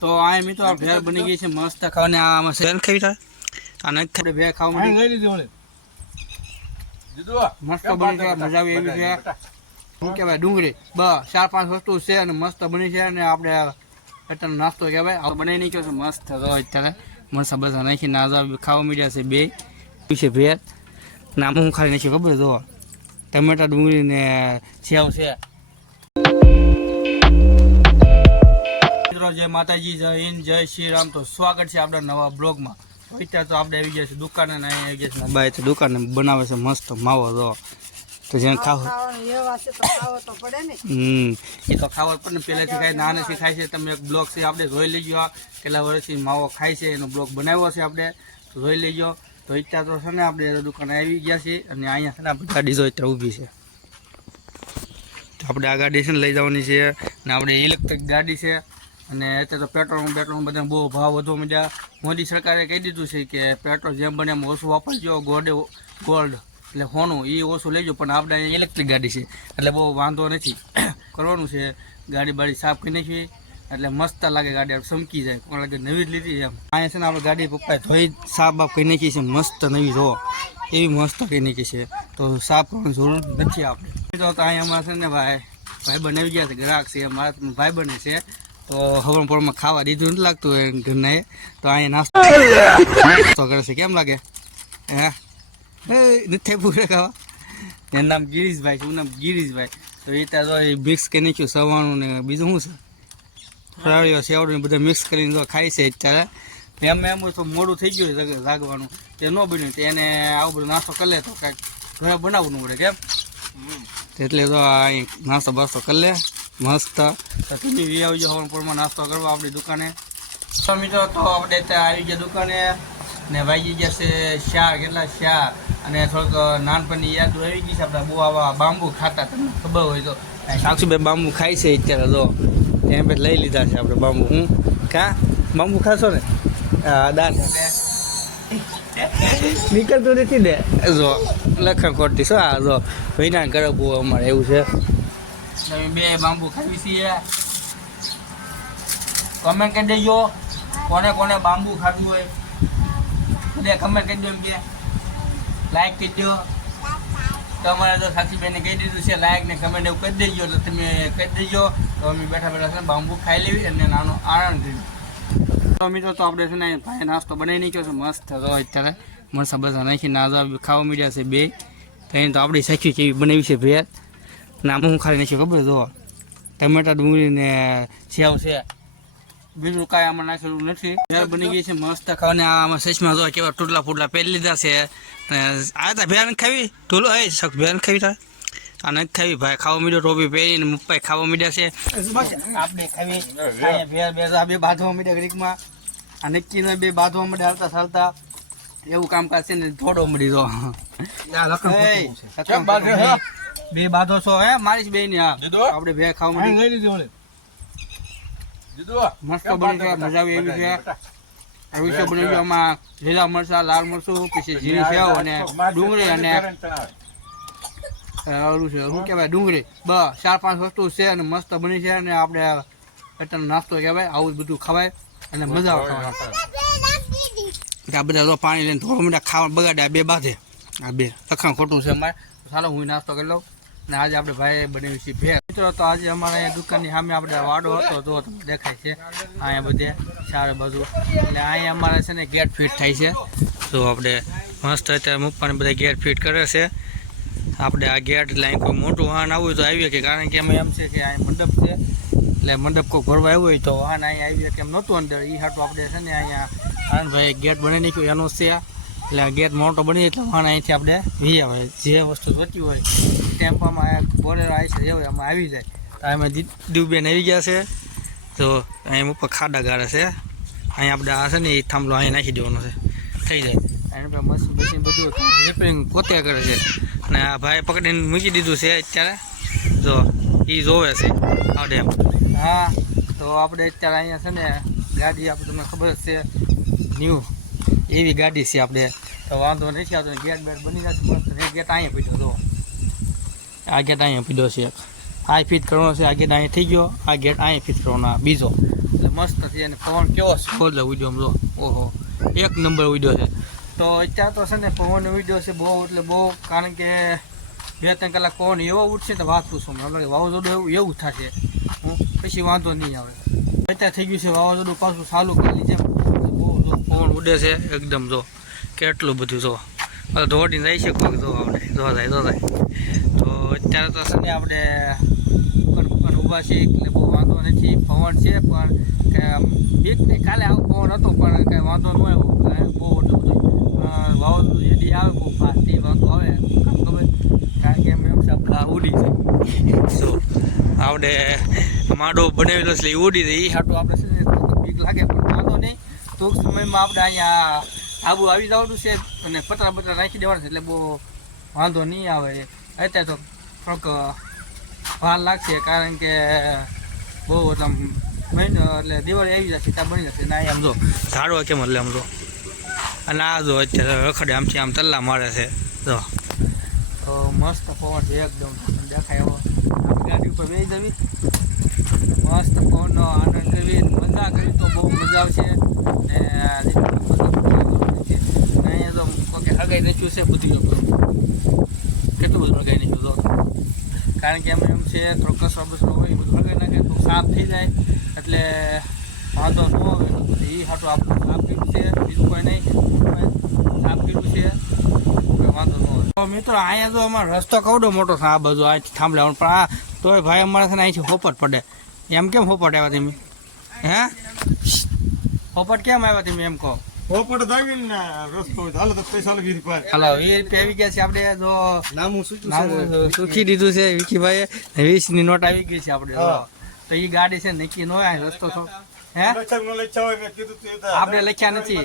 તો આ મિત્રો આ ભેળ બની ગઈ છે મસ્ત ખાવાને આમાં સેલ ખાવી થાય આ નથી ખાડે ભેળ ખાવા માટે લઈ લીધી મને મસ્ત બની છે મજા આવી એવી છે શું કહેવાય ડુંગળી બસ 4-5 વસ્તુ છે અને મસ્ત બની છે અને આપણે અત્યારે નાસ્તો કહેવાય આ બનાવી નાખ્યો છે મસ્ત તો અત્યારે મસ્ત બધા નાખીને આજા ખાવા મીડ્યા છે બે છે ભેળ નામ હું ખાલી નાખ્યું ખબર જો ટમેટા ડુંગળી ને સેવ છે જય માતાજી જય હિન્દ જય શ્રી રામ તો સ્વાગત છે આપણા નવા બ્લોગમાં અત્યારે તો આપણે આવી ગયા છે દુકાને ને અહીં આવી ગયા છે બાય તો દુકાને બનાવે છે મસ્ત માવો જો તો જેને ખાવ એ તો ખાવો પણ પહેલાંથી ખાઈ નાનેથી ખાય છે તમે એક બ્લોગ છે આપણે જોઈ લેજો કેટલા વર્ષથી માવો ખાય છે એનો બ્લોગ બનાવ્યો છે આપણે તો જોઈ લેજો તો અત્યારે તો છે ને આપણે દુકાને આવી ગયા છીએ અને અહીંયા છે ને આપણે ગાડી જો અત્યારે ઊભી છે તો આપણે આ ગાડી છે ને લઈ જવાની છે ને આપણે ઇલેક્ટ્રિક ગાડી છે અને અત્યારે તો પેટ્રોલ બધા બહુ ભાવ વધવા માંડ્યા મોદી સરકારે કહી દીધું છે કે પેટ્રોલ જેમ બને એમ ઓછું વાપરજો ગોલ્ડ એટલે હોનું એ ઓછું લેજો પણ આપણે અહીંયા ઇલેક્ટ્રિક ગાડી છે એટલે બહુ વાંધો નથી કરવાનું છે ગાડી બાડી સાફ કરી નાખી એટલે મસ્ત લાગે ગાડી ચમકી જાય કોણ લાગે નવી જ લીધી એમ અહીંયા છે ને આપણે ગાડી પપ્પાએ ધોઈ સાફ બાફ કરી નાખી છે મસ્ત નવી જો એવી મસ્ત કરી નાખી છે તો સાફ કરવાની જરૂર નથી આપણે તો અહીંયા અમારે છે ને ભાઈ બનાવી ગયા છે ગ્રાહક છે મારા ભાઈ બને છે તો હવન પોળમાં ખાવા દીધું નથી લાગતું હોય ઘરના તો અહીંયા નાસ્તો કરે છે કેમ લાગે હે નથી પૂરે ખાવા એનું નામ ગિરીશભાઈ છે હું નામ ગિરીશભાઈ તો એ ત્યાં મિક્સ કરી નાખ્યું સવાણું ને બીજું શું છે ફરાળીઓ સેવડું ને બધા મિક્સ કરીને જો ખાય છે અત્યારે એમ તો મોડું થઈ ગયું લાગવાનું તે ન બન્યું તો એને આવું બધું નાસ્તો કરી લે તો કાંઈક ઘરે બનાવવું પડે કેમ એટલે તો અહીં નાસ્તો બાસ્તો કરી લે મસ્ત તમે વી આવી જાઓ હવનપુરમાં નાસ્તો કરવા આપણી દુકાને તો મિત્રો તો આપણે ત્યાં આવી ગયા દુકાને ને વાગી ગયા છે શાક કેટલા શાક અને થોડુંક નાનપણની યાદ આવી ગઈ છે આપણે બહુ આવા બાંબુ ખાતા તમને ખબર હોય તો સાક્ષુભાઈ બાંબુ ખાય છે અત્યારે તો એમ પછી લઈ લીધા છે આપણે બાંબુ હું ક્યાં બાંબુ ખાશો ને દાંત નીકળતું નથી ને જો લખણ ખોટી શું આ જો વિના કરે બહુ અમારે એવું છે તમે બે બાંબુ ખાવી છીએ કમેન્ટ કરી દેજો કોને બાંબુ ખાધું હોય બધા કમેન્ટ કરી દો એમ કે લાઈક કરી દો તમારે તો સાક્ષીબેને કહી દીધું છે લાઈક ને કમેન્ટ એવું કરી દેજો તો તમે કરી દેજો તો અમે બેઠા છે બાંબુ ખાઈ લેવી અને નાનો આનંદ કરી તો મિત્રો તો આપણે છે ને ભાઈ નાસ્તો બનાવી નાખ્યો છે મસ્ત તો અત્યારે મસ્ત બધા નાખીને આજા ખાવા મીડ્યા છે બે તો તો આપણી સાખી કેવી બનાવી છે ભેળ નામ હું ખાલી નાખ્યું ખબર જો ટમેટા ડુંગળી ને સેવ છે બીજું કાંઈ આમાં નાખેલું નથી ભેળ બની ગઈ છે મસ્ત ખાવાને આમાં સચમાં જો કેવા ટૂટલા ફૂટલા પહેરી લીધા છે આ તા ભેળ ખાવી ટોલો એ શક ભેળ ખાવી તા આ નથી ખાવી ભાઈ ખાવા મીડ્યો ટોપી પહેરીને મુપ્પાઈ ખાવા મીડ્યા છે આપણે ખાવી ભેળ બે બાંધવા મીડ્યા ઘડીકમાં આ નક્કી બે બાંધવા માંડે હાલતા ચાલતા એવું કામકાજ છે ને થોડો મળી જો બે બાંધો છો હે મારી બે ની આપણે ભે ખાવા મળી લઈ લીધી મસ્ત બની છે મજા આવી એવી છે આવી છે બની ગયો આમાં લીલા મરચા લાલ મરચું પછી જીરી સેવ અને ડુંગળી અને ઓલું છે શું કહેવાય ડુંગળી બસ 4-5 વસ્તુ છે અને મસ્ત બની છે અને આપણે અત્યારે નાસ્તો કહેવાય આવું બધું ખવાય અને મજા આવે આ બધા પાણી લઈને થોડું મોટા ખાવા બગાડે આ બે બાંધે આ બે લખણ ખોટું છે અમારે ચાલો હું નાસ્તો કરી લઉં ને આજે આપણે ભાઈ બનાવી છીએ ભેળ મિત્રો તો આજે અમારે અહીંયા દુકાનની સામે આપણે વાડો હતો તો તમને દેખાય છે અહીંયા બધે ચારે બાજુ એટલે અહીંયા અમારે છે ને ગેટ ફિટ થાય છે તો આપણે મસ્ત અત્યારે મૂકવાને બધા ગેટ ફિટ કરે છે આપણે આ ગેટ એટલે અહીં કોઈ મોટું વાહન આવ્યું તો આવીએ કે કારણ કે એમ છે કે અહીં મંડપ છે એટલે મંડપ કોઈ ભરવા આવ્યું હોય તો વાહન અહીંયા આવીએ કે એમ નહોતું અંદર એ હાટું આપણે છે ને અહીંયા આનંદભાઈ ગેટ બનાવી નાખ્યું એનો છે એટલે આ ગેટ મોટો બની એટલે વાહન અહીંથી આપણે વી આવે જે વસ્તુ જોતી હોય ટેમ્પામાં બોલેરો આવી છે એવું એમાં આવી જાય તો એમાં દીવબેન આવી ગયા છે તો અહીં ઉપર ખાડા ગાળે છે અહીં આપણે આ છે ને એ થાંભલો અહીં નાખી દેવાનો છે થઈ જાય એના મશીન મશીન બધું રિપેરિંગ પોતે કરે છે અને આ ભાઈ પકડીને મૂકી દીધું છે અત્યારે જો એ જોવે છે આવડે એમ હા તો આપણે અત્યારે અહીંયા છે ને ગાડી આપણે તમને ખબર જ છે ન્યૂ એવી ગાડી છે આપણે તો વાંધો નથી આવતો ગેટ બેટ બની જશે મસ્ત ગેટ અહીંયા પીધો જો આ ગેટ અહીંયા પીધો છે આ ફિટ કરવાનો છે આ ગેટ અહીંયા થઈ ગયો આ ગેટ અહીંયા ફિટ કરવાનો બીજો એટલે મસ્ત છે અને પવન કેવો છે બોલો વિડીયો જો ઓહો એક નંબર વિડીયો છે. તો અત્યારે તો છે ને પવનનો વિડીયો છે બહુ એટલે બહુ, કારણ કે 2-3 કલાક પવન એવો ઉઠશે તો વાત પૂછો મતલબ વાવાઝોડું એવું થશે પછી વાંધો નહીં આવે. અત્યારે થઈ ગયું છે વાવાઝોડું પાછું ચાલુ કરી છે, બહુ જો પવન ઉડે છે એકદમ, જો કેટલું બધું જો દોડીને જાય છે કોઈક, જો આપણે જો થાય. તો અત્યારે તો છે ને આપણે દુકાન ઊભા છે એટલે બહુ વાંધો નથી, પવન છે પણ કે બીક નહીં, કાલે આવો પવન હતો પણ કંઈ વાંધો ન આવ્યો, બહુ એટલું બધું વાવાઝોડું જેથી આવે બહુ ફાસ્ટ એ વાંધો આવે ખબર, કારણ કે એમ છે આપણે ઉડી જાય શું આપણે માંડો બનાવેલો છે એ ઉડી જાય, એ હાટું આપણે છે ને બીક લાગે પણ વાંધો નહીં. ટૂંક સમયમાં આપણે અહીંયા આબુ આવી જવાનું છે અને પતરા બતરા રાખી દેવાના છે એટલે બહુ વાંધો નહીં આવે. અત્યારે તો થોડોક વાર લાગશે કારણ કે બહુ આમ મહિનો એટલે દિવાળી આવી જશે ત્યાં બની જશે. ના આમ જો ઝાડવા કેમ એટલે આમ જો, અને આ જો અત્યારે રખડે આમથી આમ તલ્લા મારે છે જો. તો મસ્ત પવન છે એકદમ દેખાય એવો, ગાડી ઉપર બેસી જવી મસ્ત પવનનો આનંદ કરવી, મજા કરી તો બહુ મજા આવશે. ને અહીંયા તો કોઈ હગાઈ નાખ્યું છે બધું, કેટલું બધું હગાઈ નાખ્યું તો, કારણ કે એમ છે થોડો કચરો બસરો હોય બધું હગાઈ નાખે તો સાફ થઈ જાય એટલે વાંધો ન આવે. એ હાટું આપણે સાફ કર્યું છે, બીજું કોઈ નહીં, સાફ કર્યું છે વાંધો ન આવે. તો મિત્રો અહીંયા તો અમારો રસ્તો કવડો મોટો છે આ બાજુ અહીંથી થાંભલાવાનું, પણ આ તોય ભાઈ અમારે છે ને અહીંથી હોપટ પડે. એમ કેમ હોપટ આવ્યા તમે? હે હોપટ કેમ આવ્યા તમે એમ કહો? પોપટ દાવી ને રસ્તો હાલો તો પૈસા લગી રૂપિયા હાલો 20 રૂપિયા આવી ગયા છે આપણે, જો નામું સૂકી દીધું છે વિકીભાઈએ, 20 ની નોટ આવી ગઈ છે આપણે. તો એ ગાડી છે નક્કી ન હોય રસ્તો તો હે આપણે લખ્યા નથી.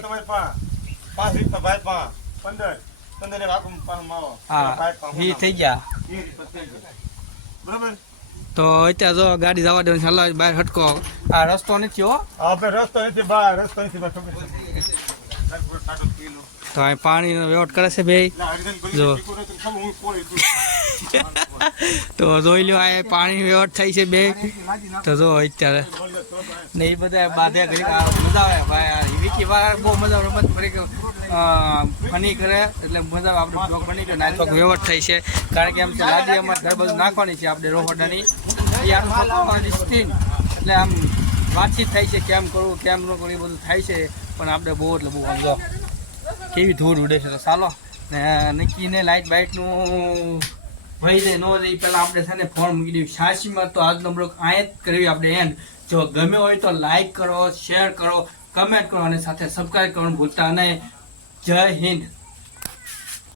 હા એ થઈ ગયા બરાબર. તો અત્યારે જો ગાડી જવા દેવાની છે, હાલો બહાર હટકો, આ રસ્તો નથી હો, રસ્તો નથી બહાર, રસ્તો નથી બહાર. તો અહીં પાણીનો વ્યવહાર કરે છે બે જો. તો જોઈ લો આ પાણી વ્યવહાર થાય છે બે, તો જો અત્યારે ને એ બધા બાધે ઘડી મજા આવે ભાઈ. વિકી વાર બહુ મજા આવે, રમત ફરી ફની કરે એટલે મજા આવે. આપણે બ્લોગ બની ગયો નાચો વ્યવહાર થાય છે, કારણ કે એમ છે લાદી અમારે ઘર બધું નાખવાની છે આપણે રોહોડાની, એ આનું સ્ક્રીન એટલે આમ વાતચીત થાય છે કેમ કરવું કેમ ન કરવું એ બધું થાય છે. પણ આપણે બહુ એટલે બહુ સમજો કેવી ધૂળ ઉડે છે. તો ચાલો ને નક્કીને લાઇટ બાઇટનું ભય જાય ન જાય પહેલાં આપણે છે ને ફોન મૂકી દઈએ સાચીમાં. તો આજનો બ્લોગ અહીંયા જ કરવી આપણે એન્ડ. જો ગમે હોય તો લાઇક કરો, શેર કરો, કમેન્ટ કરો અને સાથે સબસ્ક્રાઈબ કરવાનું ભૂલતા નહીં. જય હિન્દ.